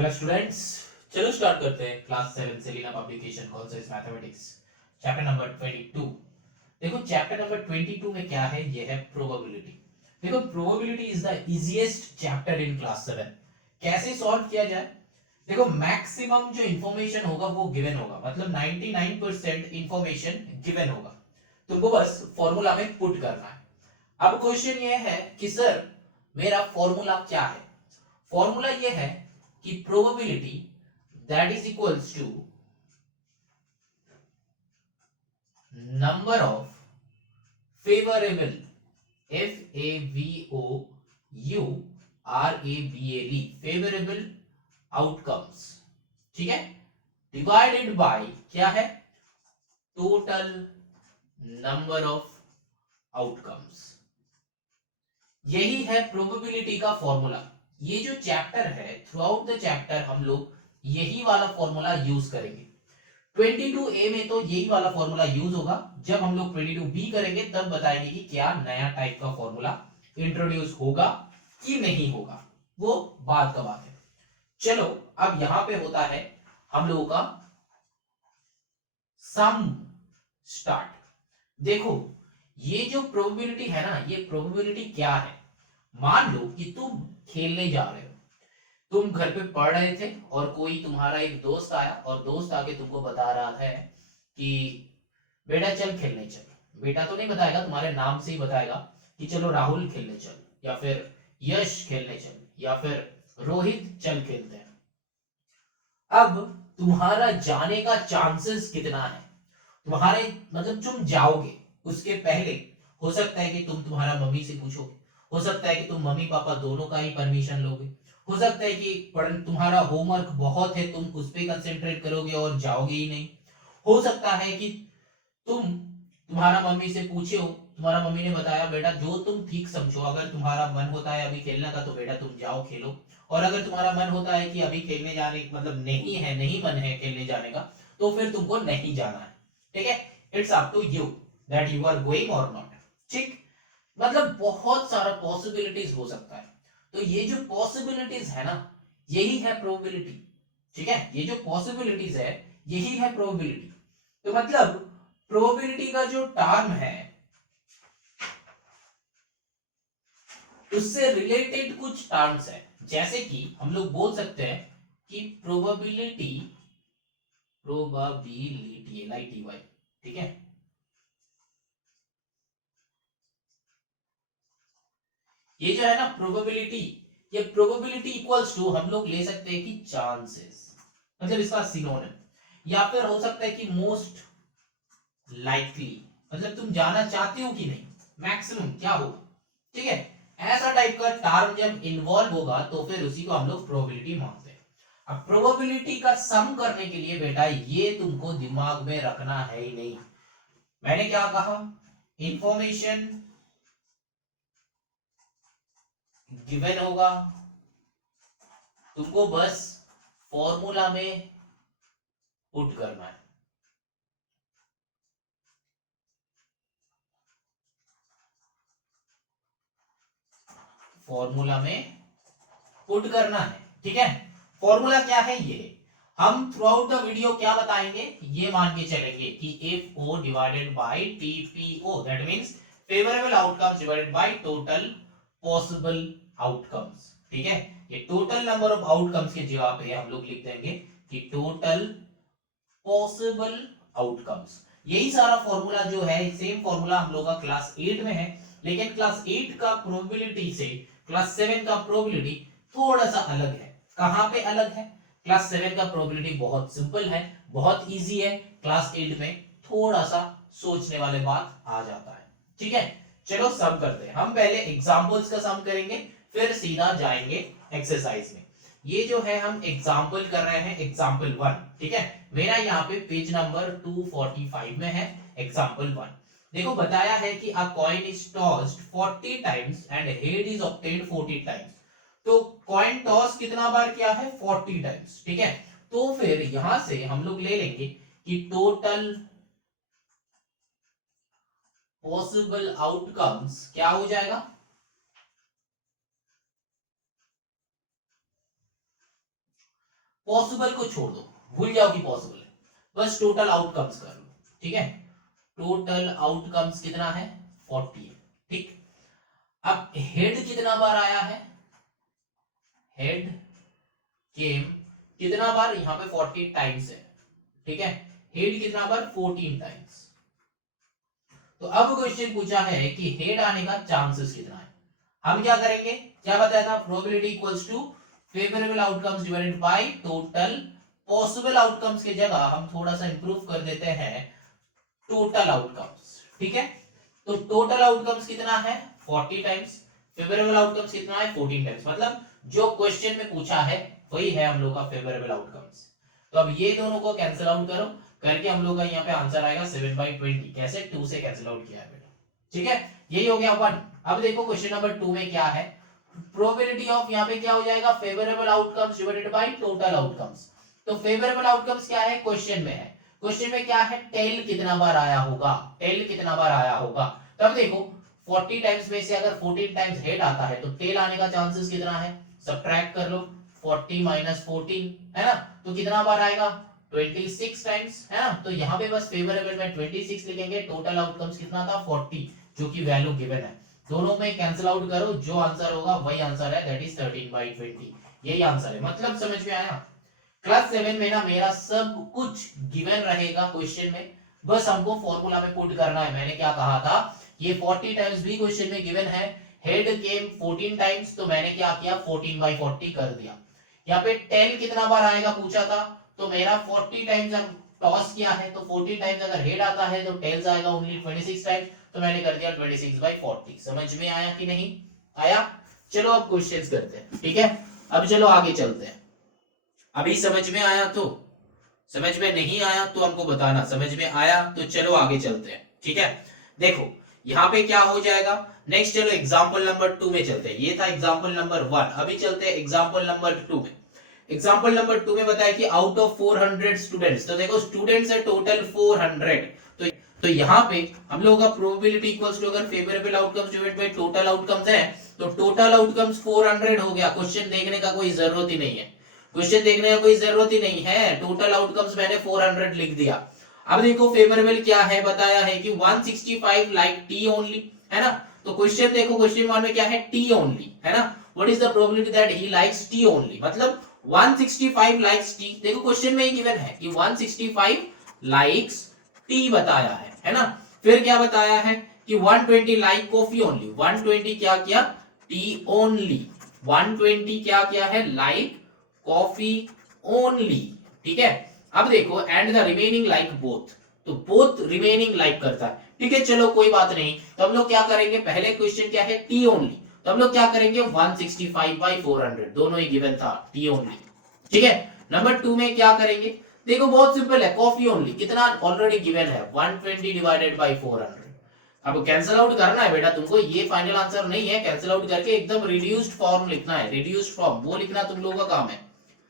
Hello students, चलो start करते हैं class 7 Selina publication concepts mathematics chapter number 22। देखो चैप्टर नंबर 22 में क्या है, ये है प्रोबेबिलिटी। देखो probability is the easiest chapter in class 7। कैसे सॉल्व किया जाए? देखो मैक्सिमम जो इंफॉर्मेशन होगा वो गिवन होगा, मतलब 99% इंफॉर्मेशन गिवन होगा, तुमको बस फॉर्मूला में पुट करना है। अब क्वेश्चन ये है कि सर मेरा फॉर्मूला क्या है? फॉर्मूला ये है कि probability that is equals to number of favourable, F A V O U R A B L E, favourable outcomes, ठीक है, डिवाइडेड बाय क्या है, टोटल नंबर ऑफ आउटकम्स। यही है प्रोबेबिलिटी का फॉर्मूला। ये जो चैप्टर है, थ्रू आउट द चैप्टर हम लोग यही वाला फॉर्मूला यूज करेंगे। 22A में तो यही वाला फॉर्मूला यूज होगा। जब हम लोग 22B करेंगे तब बताएंगे कि क्या नया टाइप का फॉर्मूला इंट्रोड्यूस होगा कि नहीं होगा, वो बात का बात है। चलो अब यहां पे होता है हम लोगों का सम स्टार्ट। देखो ये जो प्रोबेबिलिटी है ना, ये प्रोबेबिलिटी क्या है? मान लो कि तुम खेलने जा रहे हो, तुम घर पे पढ़ रहे थे और कोई तुम्हारा एक दोस्त आया और दोस्त आके तुमको बता रहा है कि बेटा चल खेलने चल। बेटा तो नहीं बताएगा, तुम्हारे नाम से ही बताएगा कि चलो राहुल खेलने चल, या फिर यश खेलने चल, या फिर रोहित चल खेलते हैं। अब तुम्हारा जाने का चांसेस कितना है? तुम्हारे मतलब तुम जाओगे, उसके पहले हो सकता है कि तुम तुम्हारा मम्मी से पूछोगे, हो सकता है कि तुम मम्मी पापा दोनों का ही परमिशन लोगे, हो सकता है कि तुम्हारा होमवर्क बहुत है, तुम उस पर कंसेंट्रेट करोगे और जाओगे ही नहीं। हो सकता है कि तुम्हारा मम्मी से पूछे हो, तुम्हारा मम्मी ने बताया बेटा जो तुम ठीक समझो, अगर तुम्हारा मन होता है अभी खेलने का तो बेटा तुम जाओ खेलो, और अगर तुम्हारा मन होता है कि अभी खेलने जाने मतलब नहीं है, नहीं मन है खेलने जाने का, तो फिर तुमको नहीं जाना है। ठीक है, it's up to you that you are going और नॉट। ठीक, मतलब बहुत सारा पॉसिबिलिटीज हो सकता है। तो ये जो पॉसिबिलिटीज है ना, यही है प्रोबेबिलिटी। ठीक है, ये जो पॉसिबिलिटीज है यही है प्रोबेबिलिटी। तो मतलब प्रोबेबिलिटी का जो टर्म है उससे रिलेटेड कुछ टर्म्स है। जैसे कि हम लोग बोल सकते हैं कि प्रोबेबिलिटी, प्रोबेबिलिटी LITY, ठीक है, ये जो है ना प्रोबेबिलिटी, ये प्रोबेबिलिटी इक्वल्स टू हम लोग ले सकते हैं कि चांसेस, मतलब इसका सिनोनिम। या फिर हो सकता है कि मोस्ट लाइकली, मतलब तुम जाना चाहते हो कि नहीं, मैक्सिमम क्या होगा। ठीक है, ऐसा टाइप का टर्म जब इन्वॉल्व होगा तो फिर उसी को हम लोग प्रोबेबिलिटी मानते हैं। अब प्रोबेबिलिटी का सम करने के लिए बेटा ये तुमको दिमाग में रखना है ही नहीं। मैंने क्या कहा, इंफॉर्मेशन गिवन होगा, तुमको बस फॉर्मूला में पुट करना है। फॉर्मूला में पुट करना है, ठीक है। फॉर्मूला क्या है ये, हम थ्रू आउट द वीडियो क्या बताएंगे, ये मान के चलेंगे कि F O divided by T P O, that means favourable outcomes divided by total possible outcomes. ठीक है, ये टोटल नंबर ऑफ आउटकम्स के जगह पे हम लोग लिख देंगे कि टोटल पॉसिबल आउटकम्स। यही सारा फॉर्मूला जो है, सेम फॉर्मूला हम लोग का क्लास 8 में है, लेकिन क्लास 8 का प्रोबेबिलिटी से क्लास 7 का प्रोबेबिलिटी थोड़ा सा अलग है। कहां पे अलग है? क्लास 7 का प्रोबेबिलिटी बहुत सिंपल है, बहुत इजी है। क्लास 8 में थोड़ा सा सोचने वाले बात आ जाता है। ठीक है, चलो सम करते हैं। हम पहले एग्जांपल्स का सम करेंगे, फिर सीधा जाएंगे एक्सरसाइज में। ये जो है हम एग्जांपल कर रहे हैं, एग्जांपल 1। ठीक है, मेरा यहाँ पे पेज नंबर 245 में है एग्जांपल 1। देखो बताया है कि a coin is tossed 40 times and head is obtained 40 times. तो कॉइन टॉस कितना बार किया है? 40 टाइम्स। ठीक है, तो फिर यहां से हम लोग ले लेंगे कि टोटल पॉसिबल आउटकम्स क्या हो जाएगा, पॉसिबल को छोड़ दो, भूल जाओ कि पॉसिबल है, बस टोटल आउटकम्स कर लो, ठीक है। टोटल आउटकम्स कितना है 40 है, ठीक। अब हेड कितना बार आया है, हेड केम कितना बार, यहां पे 40 टाइम्स है, ठीक है। हेड कितना बार 14 टाइम्स। तो अब क्वेश्चन पूछा है कि हेड आने का चांसेस कितना है। हम क्या करेंगे, क्या बताया था, probability equals to favourable outcomes divided by total possible outcomes की जगह हम थोड़ा सा इंप्रूव कर देते हैं टोटल आउटकम्स, ठीक है। तो टोटल आउटकम्स कितना है 40 टाइम्स, फेवरेबल आउटकम्स कितना है 14 टाइम्स, मतलब जो क्वेश्चन में पूछा है वही है हम लोग का फेवरेबल आउटकम्स। तो अब ये दोनों को कैंसिल आउट करो, करके हम लोग का यहाँ पे आंसर आएगा 7/20। कैसे, 2 से कैंसिल आउट किया है बेटा, ठीक है। यही हो गया 1। अब देखो क्वेश्चन नंबर 2 में क्या है, प्रोबेबिलिटी ऑफ, यहाँ पे क्या हो जाएगा, favourable outcomes divided by total outcomes. तो फेवरेबल आउटकम्स क्या है, क्वेश्चन में है, क्वेश्चन में क्या है, टेल कितना बार आया होगा, टेल कितना बार आया होगा। तब देखो 40 टाइम्स में से अगर 14 टाइम्स हेड आता है तो टेल आने का चांसेस कितना है, सब्ट्रैक्ट कर लो, 40 माइनस 14 है ना, तो कितना बार आएगा 26 टाइम्स, है ना। तो यहाँ पे बस फेवरेबल में 26 लिखेंगे, टोटल आउटकम्स कितना था 40, जो कि वैल्यू गिवन है। दोनों में कैंसिल आउट करो, जो आंसर होगा वही आंसर है, दैट इज 13/20। यही आंसर है, मतलब समझ में आया। क्लास 7 में ना मेरा सब कुछ गिवन रहेगा क्वेश्चन में, बस हमको फॉर्मूला में पुट करना है। मैंने क्या कहा था, ये 40 टाइम्स भी क्वेश्चन में गिवन है, हेड केम 14 टाइम्स, तो मैंने क्या किया 14/40 कर दिया। यहाँ पे टेल कितना बार आएगा पूछा था, तो मेरा 40 टाइम्स टॉस किया है, तो 40 टाइम्स अगर हेड आता है तो टेल्स आएगा ओनली 26 टाइम्स, तो मैंने कर दिया 26/40। समझ में आया कि नहीं आया। चलो अब क्वेश्चंस करते हैं, ठीक है। अब चलो आगे चलते हैं। अभी समझ में आया तो, समझ में नहीं आया तो हमको बताना, समझ में आया तो चलो आगे चलते हैं, ठीक है। देखो यहाँ पे क्या हो जाएगा, नेक्स्ट चलो एग्जाम्पल नंबर 2 में चलते हैं। ये था एग्जाम्पल नंबर 1, अभी चलते हैं एग्जाम्पल नंबर 2 में। एग्जाम्पल नंबर 2 में बताया कि आउट ऑफ 400 स्टूडेंट्स, तो देखो स्टूडेंट्स है टोटल 400, तो यहाँ पे हम लोगों का प्रोबेबिलिटी इक्वल्स टू, अगर favourable outcomes divided by total outcomes है, तो टोटल आउटकम्स 400 हो गया। क्वेश्चन देखने का कोई जरूरत ही नहीं है, क्वेश्चन देखने का कोई जरूरत ही नहीं है, टोटल आउटकम्स मैंने 400 लिख दिया। अब देखो फेवरेबल क्या है, बताया है कि 165 लाइक टी ओनली, है ना। तो क्वेश्चन देखो, क्वेश्चन 1 में क्या है, टी ओनली, है ना। What is the probability that he likes T only, मतलब 165 लाइक्स टी। देखो क्वेश्चन में ही गिवन है कि 165 लाइक्स टी बताया है ना। फिर क्या बताया है कि 120 लाइक कॉफी ओनली, 120 क्या किया, टी ओनली, 120 क्या किया है, लाइक कॉफी ओनली, ठीक है। अब देखो and the remaining like both, तो बोथ रिमेनिंग लाइक करता है, ठीक है। चलो कोई बात नहीं, तो हम लोग क्या करेंगे, पहले क्वेश्चन क्या है, टी ओनली, तो हम लोग क्या करेंगे 165/400, दोनों ही गिवन था, टी ओनली, ठीक है। नंबर 2 में क्या करेंगे, देखो बहुत सिंपल है, कॉफी ओनली कितना ऑलरेडी गिवन है 120 डिवाइडेड बाय 400। अब कैंसिल आउट करना है बेटा तुमको, ये फाइनल आंसर नहीं है, कैंसिल आउट करके एकदम रिड्यूस्ड फॉर्म लिखना है, रिड्यूस्ड फॉर्म वो लिखना तुम लोगों का काम है,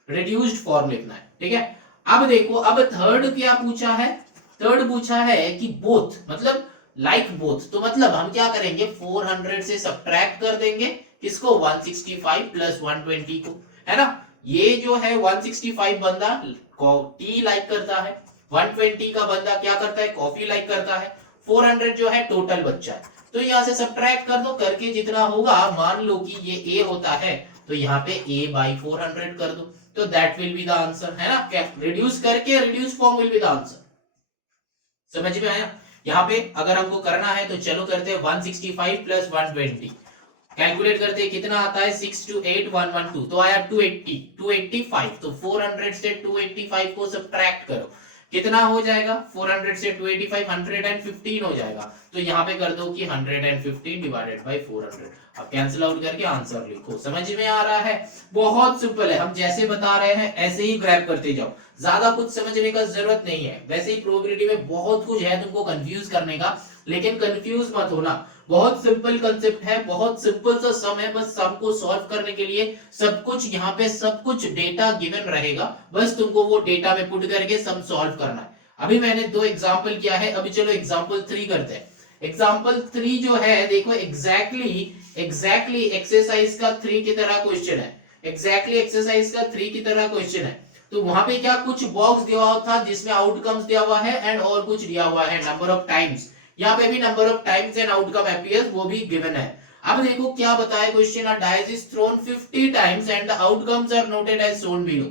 रिड्यूस्ड फॉर्म लिखना है, ठीक है। अब देखो, अब थर्ड क्या पूछा है, थर्ड पूछा है कि बोथ, मतलब लाइक बोथ, तो मतलब हम क्या करेंगे 400 से सब्ट्रैक्ट कर देंगे किसको, 165 प्लस 120 को, है ना। ये जो है 165 बंदा टी लाइक करता है, 120 का बंदा क्या करता है, कॉफी लाइक करता है, 400 जो है टोटल बच्चा है। तो यहां से सब्ट्रैक्ट कर दो, करके जितना होगा, मान लो कि ये ए होता है, तो यहाँ पे a/400 कर दो, तो that will be the answer, है ना। क्या रिड्यूस करके reduce form will be the answer, समझ में आया। यहाँ पे अगर हमको करना है तो चलो करते हैं 165 प्लस 120, कैलकुलेट करते हैं कितना आता है, 628,112, तो आया 285, तो 400 से 285 को सब्ट्रैक्ट करो, कितना हो जाएगा, 400 से 285 115 हो जाएगा, तो यहाँ पे कर दो कि 115 डिवाइडेड बाय 400। अब कैंसिल आउट करके आंसर लिखो, समझ में आ रहा है, बहुत सिंपल है, हम जैसे बता रहे हैं ऐसे ही ग्रैब करते जाओ, ज्यादा कुछ समझने का जरूरत नहीं है। वैसे ही प्रोबेबिलिटी में बहुत कुछ है तुमको कंफ्यूज करने का, लेकिन कंफ्यूज मत होना, बहुत सिंपल कंसेप्ट है, बहुत सिंपल सा सम है, बस सम को सॉल्व करने के लिए सब कुछ यहाँ पे, सब कुछ डेटा गिवन रहेगा, बस तुमको वो डेटा में पुट करके सम सॉल्व करना है। अभी मैंने 2 एग्जांपल किया है, अभी चलो एग्जांपल 3 करते हैं। एग्जांपल 3 जो है देखो एग्जैक्टली एक्सरसाइज का 3 की तरह क्वेश्चन है, एग्जैक्टली एक्सरसाइज का 3 की तरह क्वेश्चन है। तो वहां पे क्या कुछ बॉक्स दिया हुआ था जिसमें आउटकम्स दिया हुआ है एंड और कुछ दिया हुआ है नंबर ऑफ टाइम्स, यहाँ पे भी number of times and outcome appears वो भी गिवन है। अब देखो क्या बताया question, a dice is thrown 50 times and the outcomes are noted as shown below.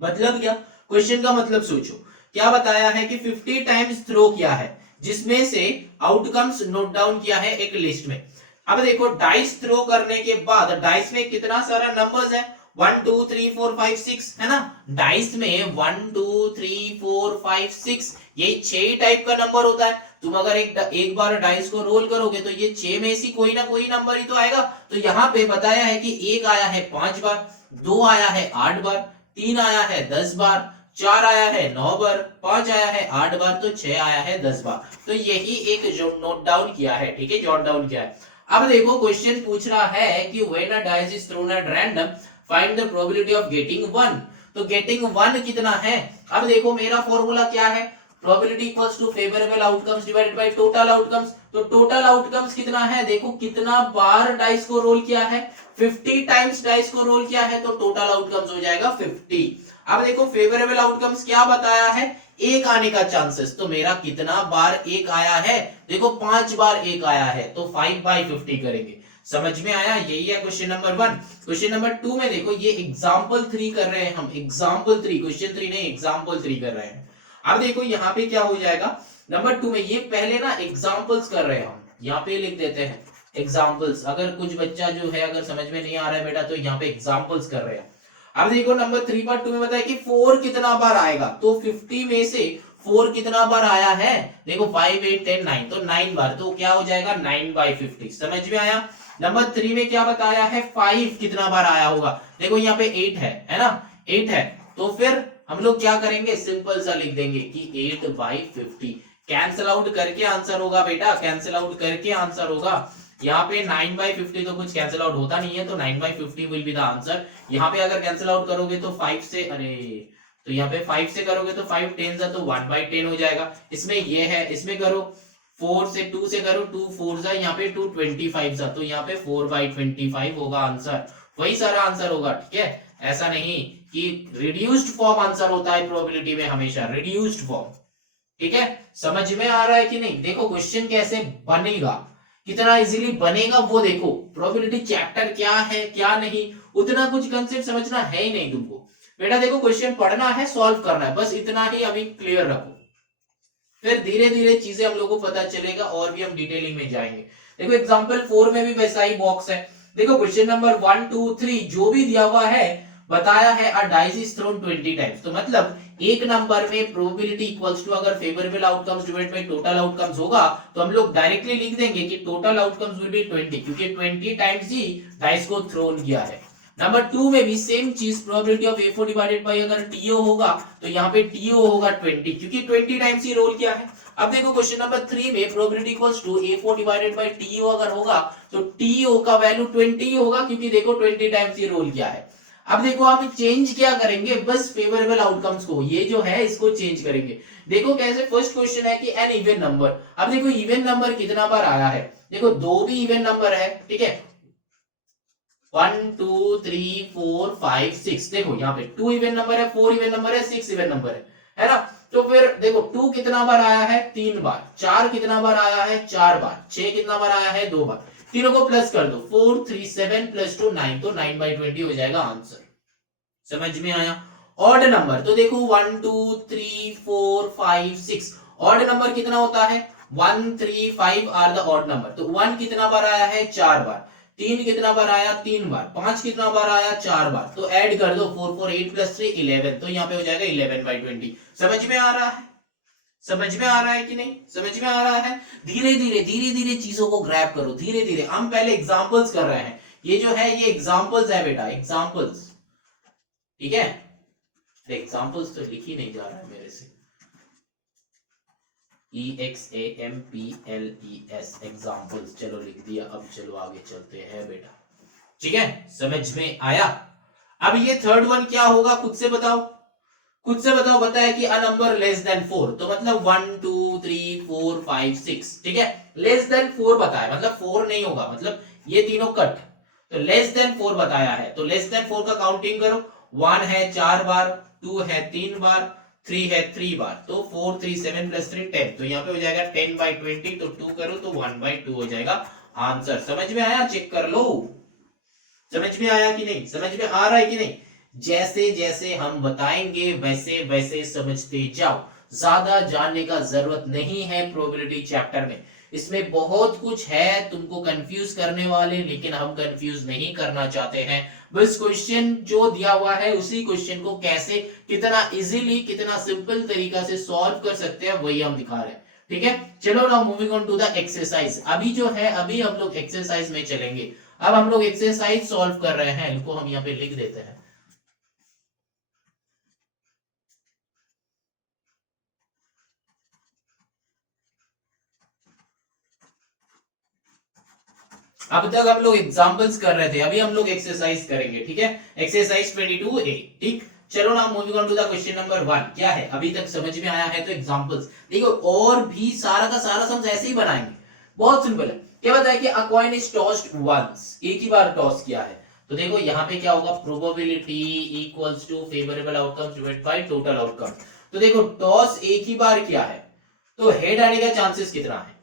मतलब क्या, क्वेश्चन का मतलब सोचो, क्या बताया है कि 50 टाइम्स थ्रो किया है जिसमें से आउटकम्स नोट डाउन किया है एक लिस्ट में। अब देखो डाइस थ्रो करने के बाद डाइस में कितना सारा नंबर्स है, 1 2 3 4 5 6 है ना, डाइस में 1 2 3 4 5 6 ये 6 टाइप का नंबर होता है। तुम अगर एक बार डाइस को रोल करोगे तो ये 6 में से कोई ना कोई नंबर ही तो आएगा। तो यहाँ पे बताया है कि एक आया है 5 बार, 2 आया है 8 बार, 3 आया है 10 बार, 4 आया है 9 बार, 5 आया है 8 बार, तो 6 आया है 10 बार। तो यही एक जो नोट डाउन किया है, ठीक है, जॉट डाउन किया है। अब देखो क्वेश्चन पूछ रहा है कि when a dice is throne at random find the probability of getting 1। तो गेटिंग 1 कितना है, अब देखो मेरा फॉर्मूला क्या है, probability equals to favourable outcomes divided by total outcomes. तो टोटल आउटकम्स कितना है, देखो कितना बार डाइस को रोल किया है, 50 टाइम्स डाइस को रोल किया है, तो टोटल आउटकम्स हो जाएगा 50। अब देखो फेवरेबल आउटकम्स क्या बताया है, एक आने का चांसेस, तो मेरा कितना बार एक आया है, देखो 5 बार एक आया है, तो 5/50 करेंगे। समझ में आया, यही है क्वेश्चन नंबर 1। क्वेश्चन नंबर 2 में देखो ये एग्जाम्पल 3 कर रहे हैं हम, एग्जाम्पल 3, क्वेश्चन 3 नहीं एग्जाम्पल 3 कर रहे हैं। अब देखो यहाँ पे क्या हो जाएगा, नंबर 2 में ये पहले ना एग्जाम्पल्स कर रहे हैं हम, यहाँ पे लिख देते हैं एग्जाम्पल्स। अगर कुछ बच्चा जो है अगर समझ में नहीं आ रहा है बेटा तो यहाँ पे एग्जाम्पल्स कर रहे हैं। अब देखो नंबर 3 पार्ट 2 में बताया कि 4 कितना बार आएगा, तो 50 में से 4 कितना बार आया है, देखो 5 8 10 9, तो 9 बार, तो क्या हो जाएगा 9/50। समझ में आया। नंबर 3 में क्या बताया है, 5 कितना बार आया होगा, देखो यहाँ पे 8 है ना, 8 है, तो फिर हम लोग क्या करेंगे, सिंपल सा लिख देंगे कि 8/50। कैंसिल आउट करके आंसर होगा बेटा, कैंसिल आउट करके आंसर होगा। यहाँ पे 9/50 तो कुछ कैंसिल आउट होता नहीं है, तो 9/50 विल बी द आंसर। यहाँ पे अगर कैंसिल आउट करोगे तो 5 से, अरे तो यहाँ पे 5 से करोगे तो 5 10 जा तो 1/10 हो जाएगा। इसमें ये है, इसमें करो 4 से 2 से करो 2 4 जा, यहाँ पे 2 25 जा, तो यहाँ पे 4/25 होगा आंसर, वही सारा आंसर होगा। ठीक है, ऐसा नहीं कि रिड्यूस्ड फॉर्म आंसर होता है प्रोबेबिलिटी में, हमेशा रिड्यूस्ड फॉर्म। ठीक है, समझ में आ रहा है कि नहीं। देखो क्वेश्चन कैसे बनेगा, कितना इजीली बनेगा वो देखो, प्रोबेबिलिटी चैप्टर क्या है क्या नहीं, उतना कुछ कंसेप्ट समझना है ही नहीं तुमको बेटा। देखो क्वेश्चन पढ़ना है, सॉल्व करना है, बस इतना ही अभी क्लियर रखो, फिर धीरे धीरे चीजें हम लोगों को पता चलेगा और भी हम डिटेलिंग में जाएंगे। देखो एग्जांपल 4 में भी वैसा ही बॉक्स है। देखो क्वेश्चन नंबर 1 2 3 जो भी दिया हुआ है, बताया है अ डाइस इज थ्रोन 20 टाइम्स, तो मतलब एक नंबर में प्रोबेबिलिटी इक्वल्स टू अगर favourable outcomes divided by total outcomes होगा तो हम लोग डायरेक्टली लिख देंगे कि टोटल आउटकम्स विल बी 20, क्योंकि 20 टाइम्स ही डाइस को थ्रोन किया है। नंबर 2 में भी सेम चीज, probability of A4 divided bye अगर TO होगा तो यहाँ पे TO होगा 20, क्योंकि 20 टाइम्स ही रोल किया है। अब देखो क्वेश्चन नंबर 3 में probability equals to A4 divided by TO अगर होगा तो TO का वैल्यू 20 ही होगा, क्योंकि देखो 20 टाइम्स ही रोल किया है। अब देखो हम चेंज क्या करेंगे, बस फेवरेबल आउटकम्स को, ये जो है इसको चेंज करेंगे। देखो कैसे, फर्स्ट क्वेश्चन है कि एन इवन नंबर। अब देखो इवन नंबर कितना बार आया है, देखो दो भी इवन नंबर है, ठीक है, 1 2 3 4 5 6, देखो यहाँ पे 2 इवन नंबर है, 4 इवन नंबर है, 6 इवन नंबर है ना। तो फिर देखो 2 कितना बार आया है, 3 बार, 4 कितना बार आया है, 4 बार, 6 कितना बार आया है, 2 बार, तीनों को प्लस कर दो, 4 3 7 प्लस 2 9, तो 9/20 हो जाएगा आंसर। समझ में आया। ऑड नंबर तो देखो 1 2 3 4 5 6, ऑड नंबर कितना होता है, 1 3 5 आर द ऑड नंबर, तो 1 कितना बार आया है, 4 बार, 3 कितना बार आया, 3 बार, 5 कितना बार आया, 4 बार, तो ऐड कर दो 4 4 8 प्लस 3 11, तो यहाँ पे हो जाएगा 11/20। समझ में आ रहा है, समझ में आ रहा है कि नहीं, समझ में आ रहा है। धीरे धीरे चीजों को ग्रैब करो, धीरे धीरे। हम पहले एग्जांपल्स कर रहे हैं, ये जो है ये एग्जांपल्स है बेटा, एग्जांपल्स, ठीक है। एग्जांपल्स तो लिख ही नहीं जा रहा है मेरे से, EXAMPLES एग्जांपल्स, चलो लिख दिया। अब चलो आगे चलते हैं बेटा, ठीक है, समझ में आया। अब ये थर्ड वन क्या होगा, खुद से बताओ, खुद से बताओ। बताया कि अ नंबर लेस देन 4, तो मतलब 1 2 3 4 5 6, ठीक है, लेस देन 4 बताया, मतलब 4 नहीं होगा, मतलब ये तीनों कट, तो लेस देन 4 बताया है, तो लेस देन 4 का काउंटिंग करो, 1 है 4 बार, 2 है 3 बार, 3 है 3 बार, तो 4 3 7 प्लस 3 10, तो यहाँ पे हो जाएगा 10/20, तो 2 करो तो 1/2 हो जाएगा आंसर। समझ में आया? चेक कर लो, समझ में आया कि नहीं, समझ में आ रहा है कि नहीं। जैसे जैसे हम बताएंगे वैसे वैसे समझते जाओ, ज्यादा जानने का जरूरत नहीं है प्रोबेबिलिटी चैप्टर में। इसमें बहुत कुछ है तुमको कंफ्यूज करने वाले, लेकिन हम कंफ्यूज नहीं करना चाहते हैं। बस क्वेश्चन जो दिया हुआ है उसी क्वेश्चन को कैसे कितना इजीली कितना सिंपल तरीका से सॉल्व कर सकते हैं वही हम दिखा रहे हैं। ठीक है, चलो now moving on to the exercise. अभी जो है अभी हम लोग एक्सरसाइज में चलेंगे। अब हम लोग एक्सरसाइज सॉल्व कर रहे हैं, इनको हम यहाँ पे लिख देते हैं। अब तक हम लोग एग्जांपल्स कर रहे थे, अभी हम लोग एक्सरसाइज करेंगे। ठीक है, एक्सरसाइज 22A। ठीक, चलो ना moving on to the question number 1। क्या है, अभी तक समझ में आया है तो एग्जांपल्स देखो, और भी सारा का सारा सम ऐसे ही बनाएंगे। बहुत सिंपल है। क्या बताया कि a coin is tossed once, एक ही बार टॉस किया है। तो देखो यहाँ पे क्या होगा, probability equals to favourable outcomes divided by total outcome. तो देखो टॉस एक ही बार किया है तो हेड आने का चांसेस कितना है।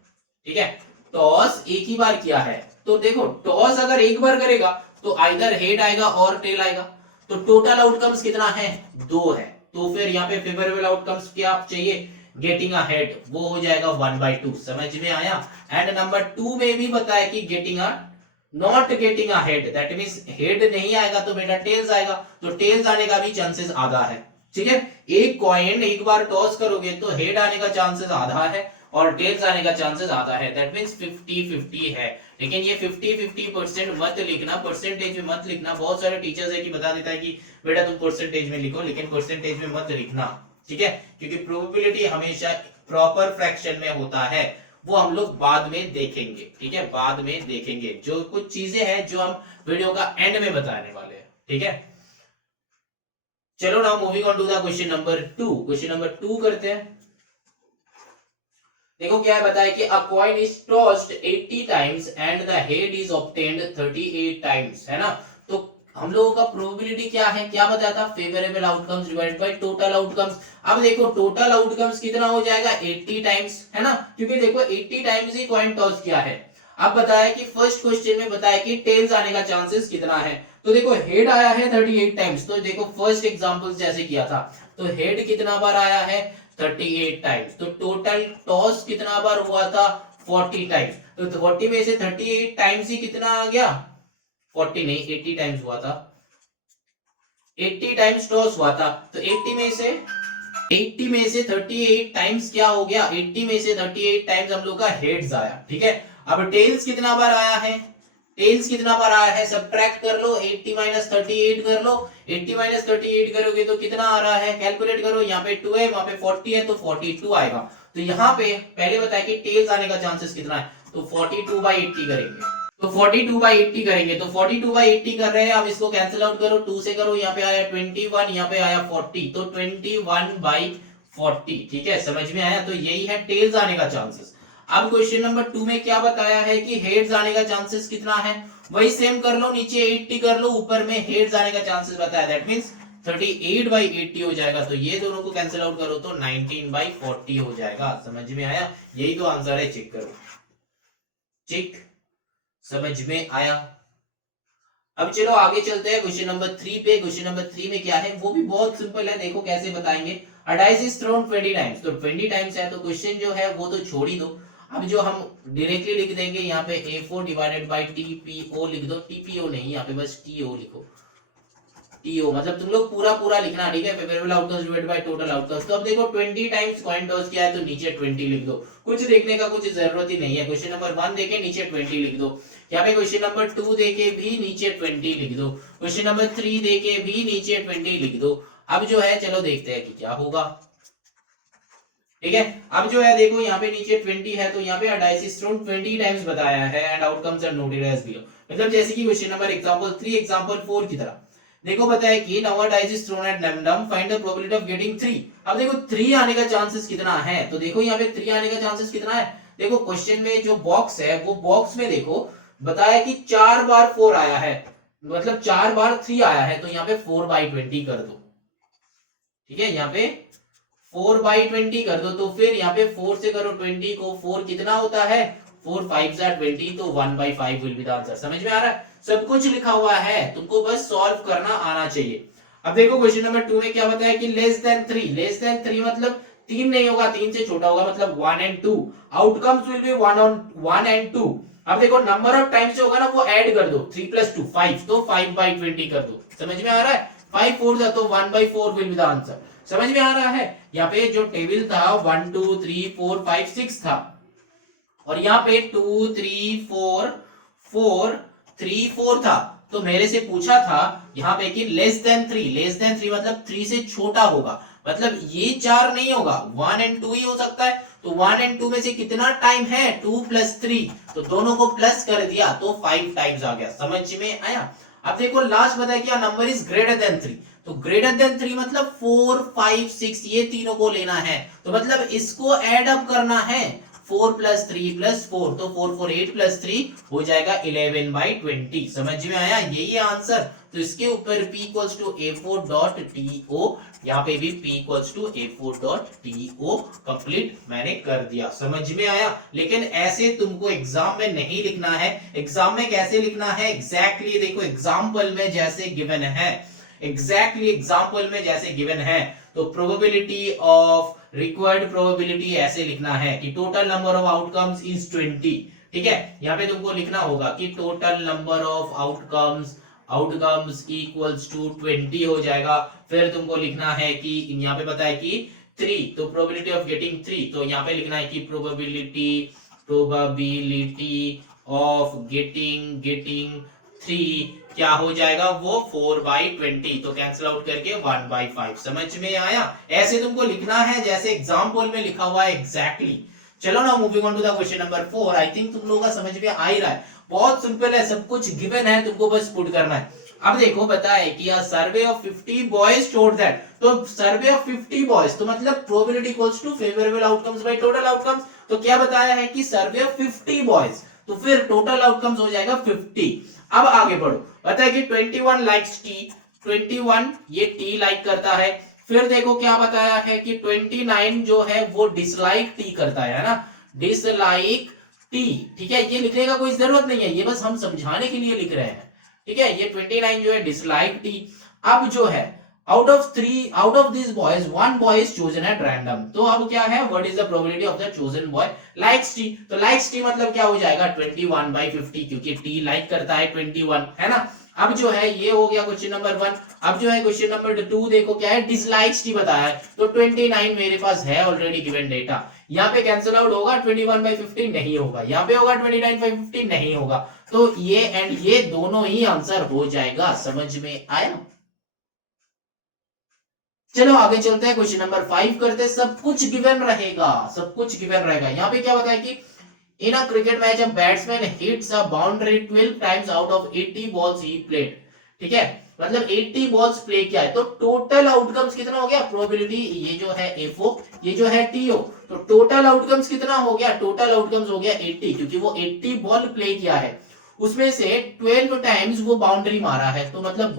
ठीक है, टॉस एक ही बार किया है तो देखो टॉस अगर एक बार करेगा तो आइदर हेड आएगा और टेल आएगा। तो टोटल आउटकम्स कितना है, 2 है। तो फिर यहाँ पे फेवरेबल आउटकम्स क्या चाहिए, गेटिंग अ हेड, वो हो जाएगा 1/2। समझ में आया। एंड नंबर 2 में भी बताया कि getting a not getting a head, that means head नहीं आएगा तो बेटा टेल्स आएगा, तो टेल्स आने का भी चांसेस आधा है। ठीक है, एक कॉइन एक बार टॉस करोगे तो हेड आने का चांसेस आधा है और टेल्स आने का चांसेस आधा है, दैट मींस 50-50 है। लेकिन ये 50-50% मत लिखना, परसेंटेज में मत लिखना। बहुत सारे टीचर्स है कि बता देता है कि बेटा तुम परसेंटेज में लिखो, लेकिन परसेंटेज में मत लिखना। ठीक है, क्योंकि प्रोबेबिलिटी हमेशा प्रॉपर फ्रैक्शन में होता है, वो हम लोग बाद में देखेंगे। ठीक है, बाद में देखेंगे, जो कुछ चीजें हैं जो हम वीडियो का एंड में बताने वाले हैं। ठीक है, चलो now moving on to the question number 2। Question number 2 करते हैं। देखो क्या है, बताया कि a coin is tossed 80 times and the head is obtained 38 times, है ना। तो हम लोगों का प्रोबेबिलिटी क्या है, क्या बताया था, favourable outcomes divided by total outcomes. अब देखो टोटल आउटकम्स कितना हो जाएगा, 80 टाइम्स, है ना, क्योंकि देखो 80 टाइम्स ही कॉइन टॉस किया है। अब बताया कि फर्स्ट क्वेश्चन में बताया कि टेल्स आने का चांसेस कितना है। तो देखो हेड आया है 38 टाइम्स, तो देखो फर्स्ट एग्जांपल जैसे किया था तो हेड कितना बार आया है, 38 टाइम्स। तो टोटल टॉस कितना बार हुआ था, 40 टाइम्स। तो 40 में से 38 टाइम्स ही कितना आ गया, 40 नहीं 80 टाइम्स हुआ था, 80 टाइम्स टॉस हुआ था। तो 80 में से 38 टाइम्स क्या हो गया, 80 में से 38 टाइम्स हम लोग का हेड्स आया। ठीक है, अब टेल्स कितना बार आया है, टेल्स कितना बार आया है, सब्ट्रैक्ट कर लो, 80 माइनस 38 कर लो। 80 माइनस 38 करोगे तो कितना आ रहा है, कैलकुलेट करो, यहाँ पे 2 है वहां पे 40 है तो 42 आएगा। तो यहाँ पे पहले बताया कि टेल्स आने का चांसेस कितना है, तो 42/80 करेंगे। तो 42/80 करेंगे, तो 42/80 कर रहे हैं। अब इसको कैंसिल आउट करो, 2 से करो, यहाँ पे आया 21, यहाँ पे आया 40, तो 21/40। ठीक है, समझ में आया। तो यही है टेल्स आने का चांसेस। अब क्वेश्चन नंबर 2 में क्या बताया है कि हेड्स आने का चांसेस कितना है, वही सेम कर लो, नीचे 80 कर लो, ऊपर में हेड्स आने का चांसेस बताया, दैट मींस 38/80 हो जाएगा। तो ये दोनों को कैंसिल आउट करो तो 19/40 हो जाएगा। समझ में आया, यही तो आंसर है, चेक करो, चेक, समझ में आया। अब चलो आगे चलते हैं क्वेश्चन नंबर 3 पे। क्वेश्चन नंबर 3 में क्या है, वो भी बहुत सिंपल है, देखो कैसे बताएंगे। अ डाइस इज थ्रोन 20 टाइम्स, तो 20 टाइम्स है तो क्वेश्चन जो है वो तो छोड़ ही दो। अब जो हम डायरेक्टली लिख देंगे, यहाँ पे A4 डिवाइडेड बाय TPO लिख दो, TPO नहीं, यहाँ पे बस TO लिखो, TO मतलब तुम लोग पूरा पूरा लिखना। ठीक है, favourable outcomes divided by total outcomes. तो अब देखो 20 टाइम्स कॉइन टॉस किया है तो नीचे 20 लिख दो, कुछ देखने का कुछ जरूरत ही नहीं है। क्वेश्चन नंबर 1 देखे नीचे 20 लिख दो, यहाँ पे क्वेश्चन नंबर 2 देके भी नीचे 20 लिख दो, क्वेश्चन नंबर 3 देके भी नीचे 20 लिख दो। अब जो है चलो देखते हैं कि क्या होगा। ठीक है, अब जो है देखो यहाँ पे नीचे 20 है तो यहाँ पे डाइस इज थ्रोन 20 टाइम्स बताया है and outcomes are noted as below. मतलब जैसे कि क्वेश्चन नंबर एग्जांपल 3 एग्जांपल 4 की तरह। देखो बताया कि now a dice is throne at random, find the probability of getting 3। अब देखो 3 आने का चांसेस कितना है, तो देखो यहाँ पे 3 आने का चांसेस कितना है। देखो क्वेश्चन में जो बॉक्स है वो बॉक्स में देखो बताया कि 4 बार 4 आया है, मतलब 4 बार 3 आया है, तो यहाँ पे 4/20 कर दो, ठीक है, यहाँ पे 4/20 कर दो। तो फिर यहाँ पे 4 से करो 20 को, 4 कितना होता है, 4 5 20, तो 1/5 विल बी द आंसर। समझ में आ रहा है, सब कुछ लिखा हुआ है, तुमको बस सॉल्व करना आना चाहिए। अब देखो क्वेश्चन नंबर 2 में क्या बताया कि लेस देन 3, लेस देन 3 मतलब 3 नहीं होगा, 3 से छोटा होगा, मतलब 1 and 2, outcomes will be 1 and 2। अब देखो नंबर ऑफ टाइम्स जो होगा ना वो ऐड कर दो, 3 + 2 5, तो 5/20 कर दो। समझ में आ रहा है, 5 4 जा तो 1/4 विल बी द आंसर। समझ में आ रहा है, यहाँ पे जो टेबल था 1 2 3 4 5 6 था, और यहाँ पे 2 3 4 4 3 4 था। तो मेरे से पूछा था यहाँ पे कि लेस देन 3, लेस देन 3 मतलब 3 से छोटा होगा, मतलब ये 4 नहीं होगा, 1 and 2 ही हो सकता है। तो 1 and 2 में से कितना टाइम है, 2 + 3, तो दोनों को प्लस कर दिया तो 5 टाइम्स आ गया। समझ में आया। अब देखो लास्ट बताया क्या, नंबर इज ग्रेटर देन 3, तो ग्रेटर देन 3 मतलब 4 5 6 ये तीनों को लेना है, तो मतलब इसको ऐड अप करना है, 4 + 3 + 4, तो 4 4 8 + 3 हो जाएगा 11/20। समझ में आया, यही आंसर। तो इसके ऊपर P = A4.TO, यहाँ पे भी P = A4.TO कंप्लीट मैंने कर दिया। समझ में आया, लेकिन ऐसे तुमको एग्जाम में नहीं लिखना है। एग्जाम में कैसे लिखना है, एग्जैक्टली देखो एग्जाम्पल में जैसे गिवन है, एग्जैक्टली एग्जाम्पल में जैसे गिवन है, तो प्रोबेबिलिटी ऑफ रिक्वायर्ड प्रोबेबिलिटी ऐसे लिखना है कि total number of outcomes is 20। ठीक है, यहाँ पे तुमको लिखना होगा कि total number of outcomes equals to 20 हो जाएगा। फिर तुमको लिखना है कि यहाँ पे पता है कि 3, तो प्रोबेबिलिटी ऑफ गेटिंग 3, तो यहाँ पे लिखना है कि प्रोबेबिलिटी ऑफ गेटिंग 3 क्या हो जाएगा, वो 4/20, तो कैंसिल आउट करके 1/5। समझ में आया, ऐसे तुमको लिखना है जैसे एग्जाम्पल में लिखा हुआ है एग्जैक्टली। चलो ना moving on to the question number 4। I think तुम लोगों का समझ में आ ही रहा है, बहुत सिंपल है, सब कुछ गिवन है, तुमको बस पुट करना है। अब देखो बताए कि a survey of 50 boys showed that, तो सर्वे ऑफ 50 बॉयज तो मतलब probability equals to favourable outcomes by total outcomes. तो क्या बताया है कि सर्वे ऑफ 50 बॉयज, तो फिर टोटल आउटकम्स हो जाएगा 50। अब आगे बढ़ो, पता है कि 21 लाइक्स टी, 21 ये टी लाइक करता है। फिर देखो क्या बताया है कि 29 जो है वो डिसलाइक टी करता है ना, डिसलाइक टी। ठीक है, ये लिखने का कोई जरूरत नहीं है, ये बस हम समझाने के लिए लिख रहे हैं। ठीक है, ये 29 जो है डिसलाइक टी। अब जो है out of this boys one boy is chosen at random, तो अब क्या है, what is the probability of the chosen boy likes T, तो लाइक्स टी मतलब क्या हो जाएगा 21/50, क्योंकि टी लाइक करता है 21, है ना। अब जो है ये हो गया क्वेश्चन नंबर 1। अब जो है क्वेश्चन नंबर 2 देखो क्या है, डिसलाइक्स टी बताया है, तो 29 मेरे पास है ऑलरेडी गिवन डेटा, यहाँ पे कैंसिल आउट होगा, 21/50 नहीं होगा, यहाँ पे होगा 29/50 नहीं होगा, तो ये एंड ये दोनों ही आंसर हो जाएगा। समझ में आया। चलो आगे चलते हैं, क्वेश्चन नंबर 5 करते हैं। सब कुछ गिवन रहेगा, सब कुछ गिवन रहेगा। यहाँ पे क्या बताया कि in a cricket match a batsman hits a boundary 12 times out of 80 balls he played. ठीक है, मतलब 80 बॉल्स प्ले किया है, तो टोटल आउटकम्स कितना हो गया, प्रोबेबिलिटी ये जो है एफओ, ये जो है टीओ, तो टोटल आउटकम्स कितना हो गया, टोटल आउटकम्स हो गया 80, क्योंकि वो 80 बॉल प्ले किया है, उसमें से 12 टाइम्स वो बाउंड्री मारा है, तो मतलब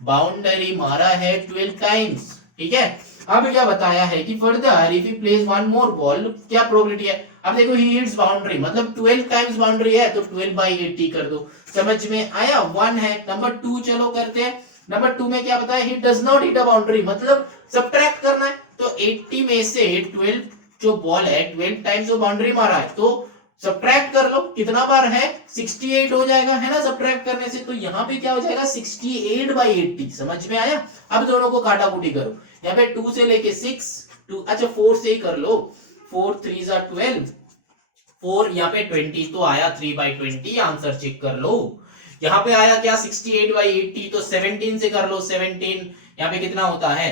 बाउंड्री मारा है 12 टाइम्स। ठीक है, अब क्या बताया है कि further if he place one more ball, क्या प्रोबेबिलिटी है, अब देखो ही हिट्स बाउंड्री मतलब 12 टाइम्स बाउंड्री है, तो 12/80 कर दो। समझ में आया, 1 है। नंबर 2 चलो करते हैं। नंबर 2 में क्या बताया, he does not hit a boundary, मतलब सब्ट्रैक्ट करना है, तो 80 में से 12 जो बॉल है 12 टाइम्स वो बाउंड्री मारा है, तो सब्ट्रैक्ट कर लो, कितना बार है 68 हो जाएगा, है ना, सब्ट्रैक्ट करने से, तो यहाँ पे क्या हो जाएगा 68/80। समझ में आया। अब दोनों को काटा कुटी करो, यहाँ पे 2 से लेके 6, 2 अच्छा 4 से ही कर लो, 4 3 12, 4 यहाँ पे 20 तो आया 3/20, आंसर चेक कर लो। यहाँ पे आया क्या 68/80, तो 17 से कर लो, 17 यहाँ पे कितना होता है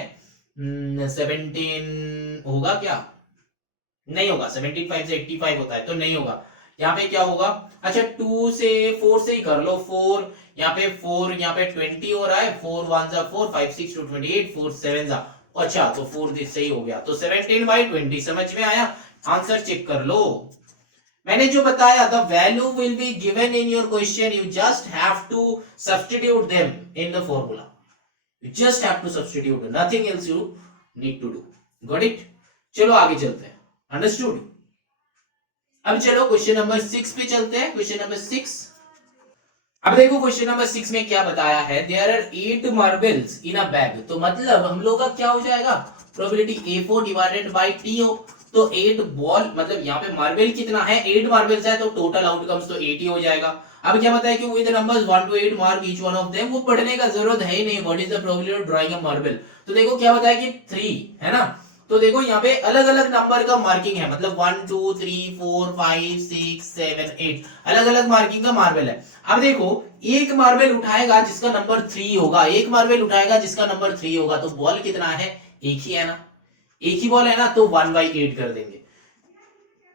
17 होगा क्या, नहीं होगा, 17 5 से 85 होता है, तो नहीं होगा। यहाँ पे क्या होगा, अच्छा 2 से 4 से ही कर लो, 4 यहाँ पे 4 यहाँ पे 20 हो रहा है, 4 1 जा 4 5 6 2 28 4 7 जा, अच्छा तो 4 दिस सही हो गया, तो 17/20। समझ में आया, आंसर चेक कर लो। मैंने जो बताया the value will be given in your question, you just have to substitute them in the formula, you just have to substitute, nothing else you need to do, got it. चलो आगे चलते हैं, understood. अब चलो question number 6 पे चलते हैं, question number 6। अब देखो क्वेश्चन नंबर 6 में क्या बताया है, there are 8 marbles in a bag, तो मतलब हम लोग का क्या हो जाएगा, probability A4 divided by TO, तो 8 बॉल, मतलब यहाँ पे मार्बल कितना है, 8 मार्बल्स है, तो टोटल आउटकम्स तो 8 ही हो जाएगा। अब क्या बताया कि with numbers 1 to 8 mark each one of them, वो पढ़ने का जरूरत है ही नहीं, what is the probability of drawing a marble. तो देखो क्या बताया कि 3 है ना, तो देखो यहाँ पे अलग अलग नंबर का मार्किंग है, मतलब 1 2 3 4 5 6 7 8 अलग अलग मार्किंग का मार्बल है। अब देखो एक मार्बल उठाएगा जिसका नंबर 3 होगा, एक मार्बल उठाएगा जिसका नंबर 3 होगा, तो बॉल कितना है, एक ही है ना, एक ही बॉल है ना, तो 1/8 कर देंगे।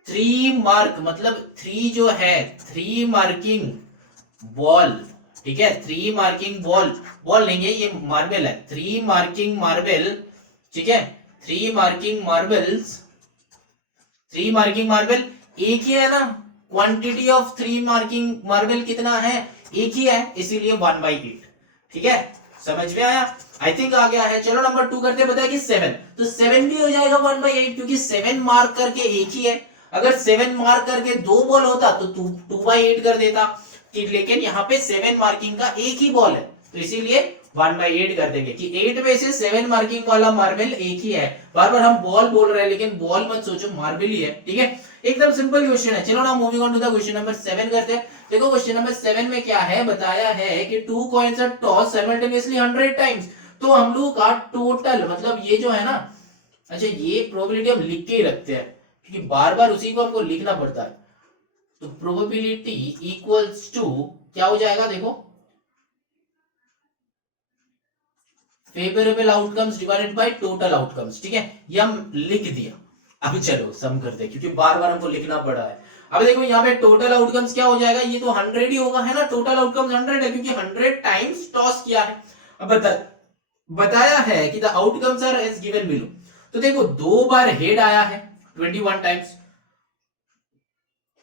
3 मार्क मतलब 3 जो है 3 मार्किंग बॉल, ठीक है, 3 मार्किंग बॉल, बॉल लेंगे ये मार्बल है, 3 मार्किंग मार्बल, ठीक है, 3 मार्किंग मार्बल्स, 3 मार्किंग मार्बल एक ही है ना, क्वांटिटी ऑफ 3 मार्किंग मार्बल कितना है, एक ही है, इसीलिए 1/8, ठीक है, समझ में आया, आई थिंक आ गया है। चलो नंबर 2 करते हैं, बताया कि 7, तो 7 भी हो जाएगा 1/8, क्योंकि 7 मार्क करके एक ही है, अगर 7 मार्क करके 2 बॉल होता तो 2/8 कर देता, लेकिन यहाँ पे 7 मार्किंग का एक ही बॉल है, तो इसीलिए 1/8 कर देंगे कि 8 में से 7 मार्किंग वाला मार्बल एक ही है। बार बार हम बॉल बोल रहे हैं, लेकिन बॉल मत सोचो, मार्बल ही है, ठीक है, एकदम सिंपल क्वेश्चन है। चलो ना moving on to the question number 7 करते हैं। देखो क्वेश्चन नंबर 7 में क्या है, बताया है कि 2 coins are toss simultaneously 100 times, तो हम लोग का टोटल, मतलब ये जो है ना, अच्छा ये प्रोबेबिलिटी हम लिख के ही रखते हैं, क्योंकि बार बार उसी को हमको लिखना पड़ता है, तो प्रोबेबिलिटी इक्वल्स टू क्या हो जाएगा, देखो favourable outcomes divided by total outcomes, ठीक है, ये हम लिख दिया। अब चलो सम करते हैं, क्योंकि बार बार हमको लिखना पड़ा है। अब देखो यहाँ पे टोटल आउटकम्स क्या हो जाएगा, ये तो 100 ही होगा, है ना, टोटल आउटकम्स 100 है, क्योंकि 100 टाइम्स टॉस किया है। अब बताया है कि the outcomes are as given below, तो देखो 2 बार हेड आया है 21 टाइम्स,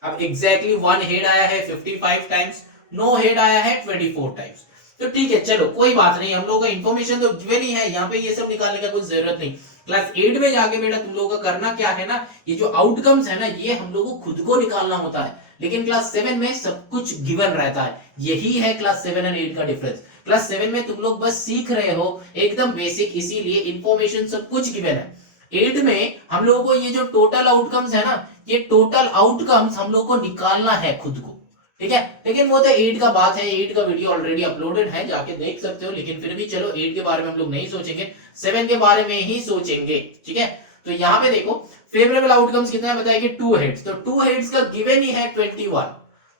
अब एग्जैक्टली 1 हेड आया है 55 टाइम्स, नो हेड आया है 24 टाइम्स, तो ठीक है, चलो कोई बात नहीं, हम लोग का इंफॉर्मेशन तो गिवन ही है, यहाँ पे ये सब निकालने का कुछ जरूरत नहीं। क्लास 8 में जाके बेटा तुम लोगों का करना क्या है ना, ये जो आउटकम्स है ना, ये हम लोगों को खुद को निकालना होता है, लेकिन क्लास 7 में सब कुछ गिवन रहता है, यही है क्लास 7 और 8 का डिफरेंस। क्लास 7 में तुम लोग बस सीख रहे हो एकदम बेसिक, इसीलिए इंफॉर्मेशन सब कुछ गिवन है। 8 में हम लोगों को ये जो टोटल आउटकम्स है ना, ये टोटल आउटकम्स हम लोग को निकालना है खुद को, ठीक है, लेकिन वो तो 8 का बात है, 8 का वीडियो ऑलरेडी अपलोडेड है, जाके देख सकते हो, लेकिन फिर भी चलो 8 के बारे में हम लोग नहीं सोचेंगे, 7 के बारे में ही सोचेंगे, ठीक है। तो यहाँ पे देखो फेवरेबल आउटकम्स कितना है, बताया कि 2 हेड्स, तो 2 हेड्स का गिवन ही है 21,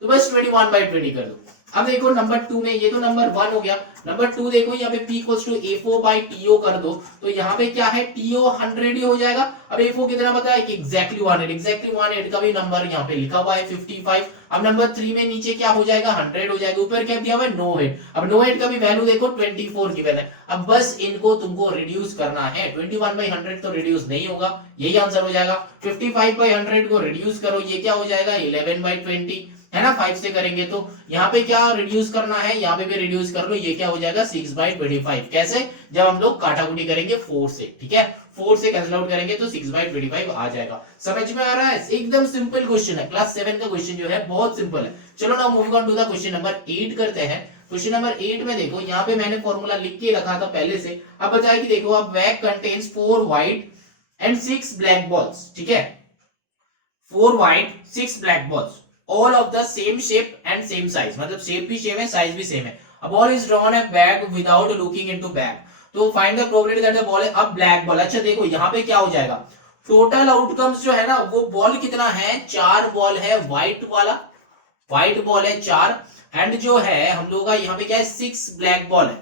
तो बस 21/20 कर दो। अब देखो नंबर 2 में, ये तो नंबर 1 हो गया, नंबर 2 देखो यहाँ पे P इक्वल्स टू A4/TO कर दो, तो यहाँ पे क्या है, TO 100 ही हो जाएगा। अब A4 कितना पता है कि एग्जैक्टली 100, एग्जैक्टली 100 का भी नंबर यहाँ पे लिखा हुआ है 55। अब नंबर 3 में नीचे क्या हो जाएगा, 100 हो जाएगा, ऊपर क्या दिया हुआ है, नो हेड, अब नो हेड का भी वैल्यू देखो 24 गिवन है। अब बस इनको तुमको रिड्यूस करना है, 21/100 तो रिड्यूस नहीं होगा, यही आंसर हो जाएगा। 55/100 को रिड्यूस करो, ये क्या हो जाएगा, 11/20, है ना, 5 से करेंगे तो यहाँ पे क्या रिड्यूस करना है, यहाँ पे भी रिड्यूस कर लो, ये क्या हो जाएगा 6/25, कैसे, जब हम लोग काटाकुटी करेंगे 4 से, ठीक है, 4 से कैंसिल आउट करेंगे तो 6/25 आ जाएगा। समझ में आ रहा है, एकदम सिंपल क्वेश्चन है, क्लास 7 का क्वेश्चन जो है बहुत सिंपल है। चलो ना moving on to the question number 8 करते हैं। क्वेश्चन नंबर 8 में देखो यहाँ पे मैंने फॉर्मूला लिख के रखा था पहले से, अब बताया कि देखो अब bag contains 4 white and 6 black balls, ठीक है, 4 white 6 black balls, all of the same shape and same size, मतलब शेप भी सेम है, साइज भी सेम है। A ball is drawn a bag without looking into bag, तो find the probability that the ball है, अब black ball, अच्छा देखो यहाँ पे क्या हो जाएगा, टोटल आउटकम्स जो है ना, वो बॉल कितना है, 4 बॉल है व्हाइट वाला, व्हाइट बॉल है 4, एंड जो है हम लोग का यहाँ पे क्या है 6 ब्लैक बॉल है,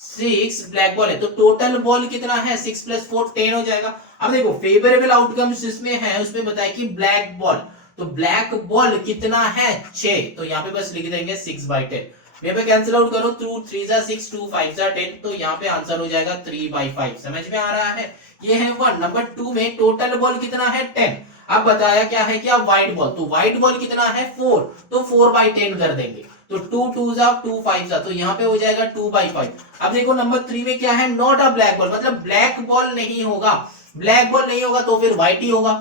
6 ब्लैक बॉल है, तो टोटल बॉल कितना है, 6 + 4 10 हो जाएगा। अब देखो फेवरेबल आउटकम्स जिसमें है उसमें बताया कि ब्लैक बॉल, तो ब्लैक बॉल कितना है 6, तो यहाँ पे बस लिख देंगे 6/10, यहाँ पे कैंसिल आउट करो, 2 3 6 2 5 10, तो यहाँ पे आंसर हो जाएगा 3/5। समझ में आ रहा है, ये है 1। नंबर 2 में टोटल बॉल कितना है 10, अब बताया क्या है, क्या व्हाइट बॉल, तो व्हाइट बॉल कितना है 4, तो 4/10 कर देंगे, तो 2 2 जा 2 5 जा, तो यहाँ पे हो जाएगा 2/5। अब देखो नंबर 3 में क्या है, नॉट अ ब्लैक बॉल, मतलब ब्लैक बॉल नहीं होगा, ब्लैक बॉल नहीं होगा तो फिर व्हाइट ही होगा,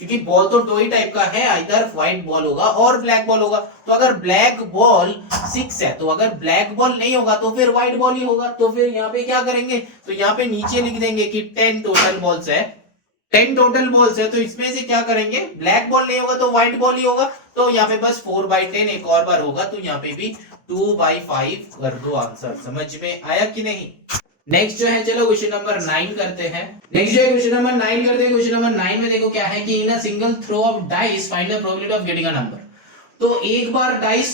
क्योंकि बॉल तो दो ही टाइप का है, इधर व्हाइट बॉल होगा और ब्लैक बॉल होगा। तो अगर ब्लैक बॉल 6 है, तो अगर ब्लैक बॉल नहीं होगा तो फिर व्हाइट बॉल ही होगा। तो फिर यहाँ पे क्या करेंगे, तो यहाँ पे नीचे लिख देंगे कि 10 टोटल बॉल्स है, 10 टोटल बॉल्स है, तो इसमें से क्या करेंगे, ब्लैक बॉल नहीं होगा तो व्हाइट बॉल ही होगा, तो यहाँ पे बस 4/10 एक और बार होगा, तो यहाँ पे भी 2/5 कर दो आंसर। समझ में आया कि नहीं। नेक्स्ट जो है, चलो क्वेश्चन नंबर 9 करते हैं। नेक्स्ट जो है क्वेश्चन नंबर 9 करते हैं। क्वेश्चन नंबर 9 में देखो क्या है कि in a single throw of dice find the probability of getting a number. तो एक बार डाइस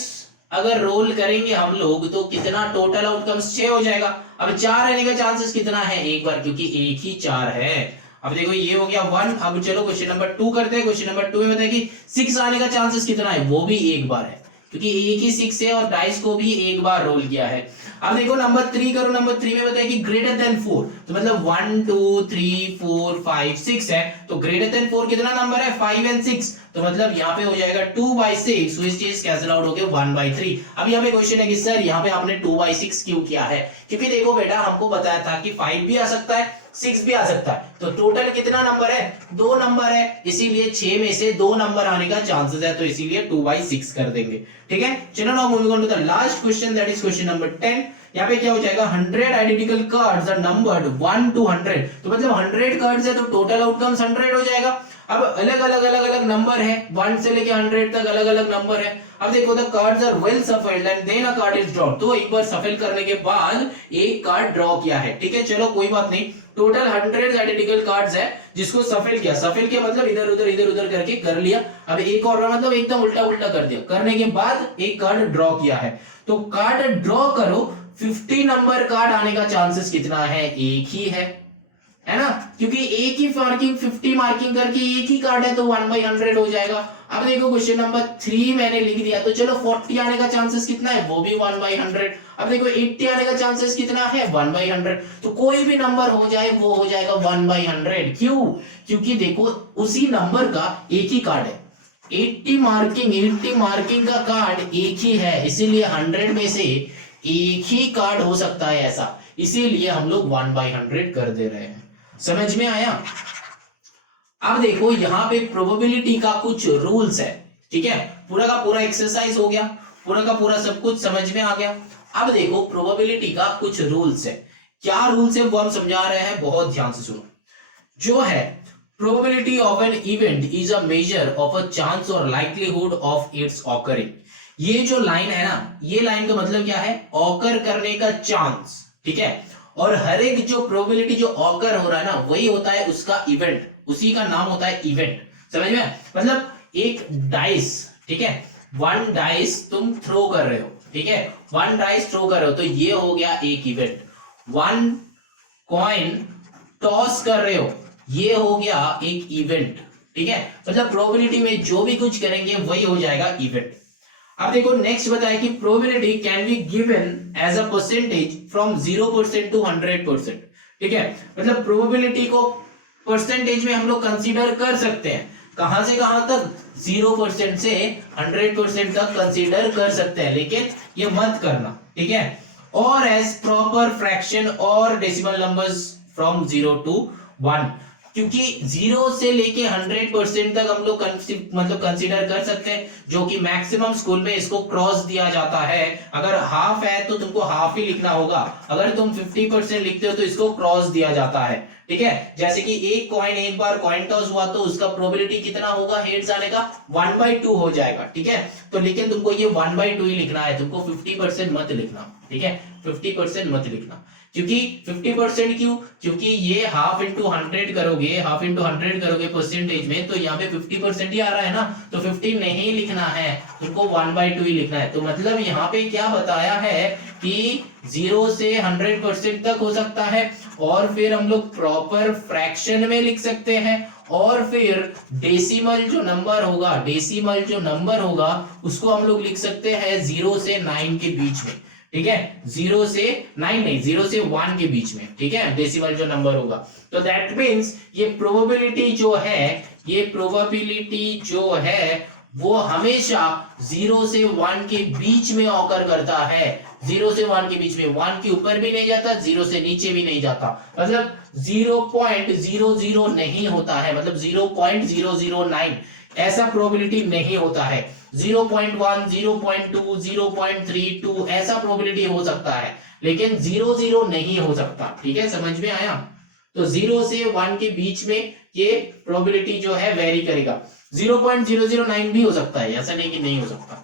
अगर रोल करेंगे हम लोग तो कितना टोटल आउटकम्स 6 हो जाएगा। अब 4 रहने का चांसेस कितना है एक बार, क्योंकि एक ही 4 है। अब देखो ये हो गया 1। अब चलो क्वेश्चन नंबर 2 करते हैं। क्वेश्चन नंबर 2 में बताया कि 6 आने का चांसेस कितना है, वो भी एक बार है, क्योंकि एक ही 6 है और डाइस को भी एक बार रोल किया है। अब देखो नंबर 3 करो। नंबर 3 में बताया कि ग्रेटर देन 4, तो मतलब 1 2 3 4 5 6 है, तो ग्रेटर देन 4 कितना नंबर है, 5 एंड 6, तो मतलब यहाँ पे हो जाएगा 2/6, which is कैंसिल आउट हो गया 1/3। अब यहाँ पे क्वेश्चन है कि सर यहाँ पे आपने 2/6 क्यों किया है, क्योंकि देखो बेटा हमको बताया था कि 5 भी आ सकता है 6 भी आ सकता है, तो टोटल कितना नंबर है, 2 नंबर है, इसीलिए 6 में से 2 नंबर आने का चांसेस है, तो इसीलिए 2/6 कर देंगे। ठीक है, चलो now moving on to the last question, that is question number 10। यहाँ पे क्या हो जाएगा, 100 identical cards are numbered 1 to 100, तो मतलब 100 कार्ड्स है तो टोटल आउटकम्स 100 हो जाएगा। अब अलग अलग नंबर है, 1 से लेके 100 तक अलग अलग नंबर है। अब देखो the cards are well shuffled and then a card is draw, तो एक बार सफल करने के बाद एक कार्ड ड्रॉ किया है। ठीक है, चलो कोई बात नहीं, टोटल 100 आइडेंटिकल कार्ड्स है जिसको सफल किया, सफल किया मतलब इधर उधर करके कर लिया। अब एक और मतलब एकदम उल्टा उल्टा कर दिया, करने के बाद एक कार्ड ड्रॉ किया है, तो कार्ड ड्रॉ करो, 50 नंबर कार्ड आने का चांसेस कितना है, एक ही है ना, क्योंकि एक ही मार्किंग 50 मार्किंग करके एक ही कार्ड है, तो 1/100 हो जाएगा। अब देखो क्वेश्चन नंबर 3 मैंने लिख दिया, तो चलो 40 आने का चांसेस कितना है, वो भी 1/100। अब देखो 80 आने का चांसेस कितना है, 1/100, तो कोई भी नंबर हो जाए वो हो जाएगा 1/100। क्यों, क्योंकि देखो उसी नंबर का एक ही कार्ड है, 80 मार्किंग का कार्ड एक ही है, इसीलिए 100 में से एक ही कार्ड हो सकता है ऐसा, इसीलिए हम लोग 1/100 कर दे रहे हैं। समझ में आया। अब देखो यहाँ पे प्रोबेबिलिटी का कुछ रूल्स है। ठीक है, पूरा का पूरा एक्सरसाइज हो गया, पूरा का पूरा सब कुछ समझ में आ गया। अब देखो प्रोबेबिलिटी का कुछ रूल्स है, क्या रूल्स है वो हम समझा रहे हैं, बहुत ध्यान से सुनो। जो है probability of an event is a measure of a chance और लाइक्लीहुड ऑफ इट्स ऑकरिंग। ये जो लाइन है ना, ये लाइन का मतलब क्या है, ऑकर करने का चांस। ठीक है, और हर एक जो प्रोबेबिलिटी जो ऑकर हो रहा है ना, वही होता है उसका इवेंट, उसी का नाम होता है इवेंट। समझ में, मतलब एक डाइस, ठीक है, 1 डाइस तुम थ्रो कर रहे हो, ठीक है, 1 डाइस थ्रो कर रहे हो, तो ये हो गया एक इवेंट। 1 कॉइन टॉस कर रहे हो, ये हो गया एक इवेंट। ठीक है, मतलब प्रोबेबिलिटी में जो भी कुछ करेंगे वही हो जाएगा इवेंट। अब देखो नेक्स्ट बताया कि probability can be given as a percentage from 0% to 100%। ठीक है, मतलब प्रोबेबिलिटी को परसेंटेज में हम लोग कंसीडर कर सकते हैं, कहां से कहां तक, 0% से 100% तक कंसीडर कर सकते हैं, लेकिन ये मत करना। ठीक है, और एज प्रॉपर फ्रैक्शन और डेसिमल नंबर्स फ्रॉम 0 to 1, क्योंकि 0 से लेके 100% तक हम लोग मतलब कंसीडर कर सकते हैं, जो कि मैक्सिमम स्कूल में इसको क्रॉस दिया जाता है। अगर हाफ है तो तुमको हाफ ही लिखना होगा, अगर तुम 50% लिखते हो तो इसको क्रॉस दिया जाता है। ठीक है, जैसे कि एक कॉइन एक बार कॉइन टॉस हुआ तो उसका प्रोबेबिलिटी कितना होगा हेड्स आने का, 1/2 हो जाएगा। ठीक है, तो लेकिन तुमको ये 1/2 ही लिखना है, तुमको 50% मत लिखना। ठीक है, 50% मत लिखना, क्योंकि 50% क्यों, क्योंकि ये हाफ इंटू 100 करोगे परसेंटेज में, तो यहाँ पे 50% ही आ रहा है ना, तो 50 नहीं लिखना है, तुमको 1/2 ही लिखना है। तो मतलब यहाँ पे क्या बताया है कि 0 से 100% तक हो सकता है, और फिर हम लोग प्रॉपर फ्रैक्शन में लिख सकते हैं, और फिर डेसिमल जो नंबर होगा उसको हम लोग लिख सकते हैं 0 से 9 के बीच में। ठीक है, 0 से 9 नहीं, 0 से 1 के बीच में, ठीक है, डेसिमल जो नंबर होगा। तो दैट मीन्स ये प्रोबेबिलिटी जो है, ये प्रोबेबिलिटी जो है वो हमेशा 0 से 1 के बीच में ऑकर करता है। 0 से 1 के बीच में, 1 के ऊपर भी नहीं जाता, 0 से नीचे भी नहीं जाता, मतलब 0.00 नहीं होता है, मतलब 0.009 ऐसा प्रोबेबिलिटी नहीं होता है। 0.1, 0.2, 0.32 ऐसा प्रोबेबिलिटी हो सकता है, लेकिन 00 नहीं हो सकता। ठीक है, समझ में आया? तो 0 से 1 के बीच में ये प्रोबेबिलिटी जो है वेरी करेगा। 0.009 भी हो सकता है, ऐसा नहीं कि नहीं हो सकता,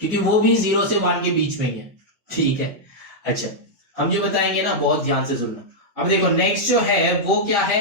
क्योंकि वो भी 0 से 1 के बीच में ही है। ठीक है, अच्छा, हम जो बताएंगे ना बहुत ध्यान से सुनना। अब देखो नेक्स्ट जो है वो क्या है,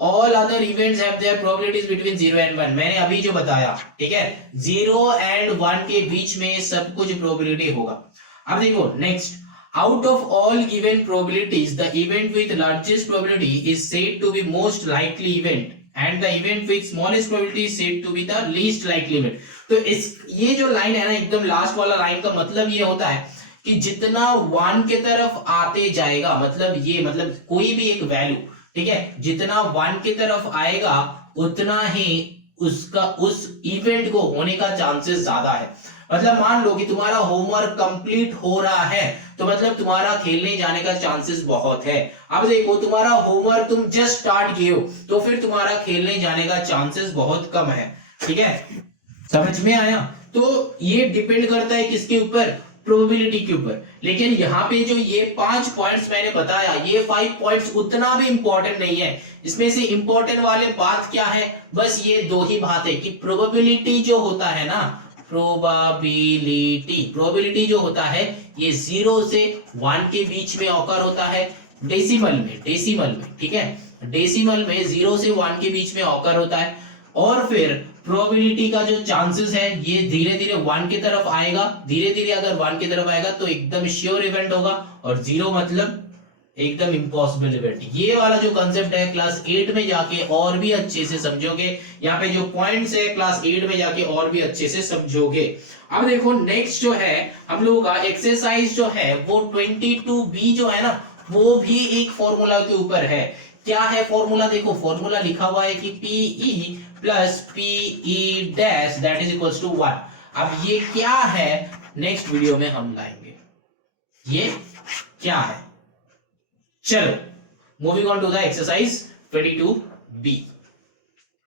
all other events have their probabilities between 0 and 1। मैंने अभी जो बताया, ठीक है, 0 एंड 1 के बीच में सब कुछ प्रोबेबिलिटी होगा। अब देखो next, out of all given probabilities the event with largest probability is said to be most likely event and the event with smallest probability is said to be the least likely event। तो इस ये जो line है ना, एकदम last वाला line का मतलब ये होता है कि जितना 1 के तरफ आते जाएगा, मतलब ये मतलब कोई भी एक वैल्यू, ठीक है, जितना 1 की तरफ आएगा उतना ही उसका उस इवेंट को होने का चांसेस ज्यादा है। मतलब मान लो कि तुम्हारा होमवर्क कंप्लीट हो रहा है, तो मतलब तुम्हारा खेलने जाने का चांसेस बहुत है। अब देखो तुम्हारा होमवर्क तुम जस्ट स्टार्ट किए हो, तो फिर तुम्हारा खेलने जाने का चांसेस बहुत कम है। ठीक है, समझ में आया? तो ये डिपेंड करता है किसके ऊपर, प्रोबेबिलिटी के ऊपर। लेकिन यहाँ पे जो ये 5 पॉइंट्स मैंने बताया, ये 5 पॉइंट्स उतना भी इंपॉर्टेंट नहीं है। इसमें से इंपॉर्टेंट वाले बात क्या है, बस ये दो ही बात है कि प्रोबेबिलिटी जो होता है ना, प्रोबेबिलिटी जो होता है ये 0 से 1 के बीच में ऑकर होता है, डेसिमल में, ठीक है, डेसिमल में 0 से 1 के बीच में ऑकर होता है। और फिर प्रोबेबिलिटी का जो चांसेस है ये धीरे धीरे 1 की तरफ आएगा, धीरे धीरे अगर 1 की तरफ आएगा तो एकदम श्योर इवेंट होगा, और 0 मतलब एकदम इम्पॉसिबल इवेंट। ये वाला जो कंसेप्ट है क्लास 8 में जाके और भी अच्छे से समझोगे। यहाँ पे जो पॉइंट्स है क्लास 8 में जाके और भी अच्छे से समझोगे। अब देखो नेक्स्ट जो है हम लोगों का एक्सरसाइज जो है वो 22B जो है ना, वो भी एक फॉर्मूला के ऊपर है। क्या है फॉर्मूला, देखो फॉर्मूला लिखा हुआ है कि PE plus PE dash that is equals to 1। अब ये क्या है नेक्स्ट वीडियो में हम लाएंगे, ये क्या है। चलो moving on to the exercise 22B।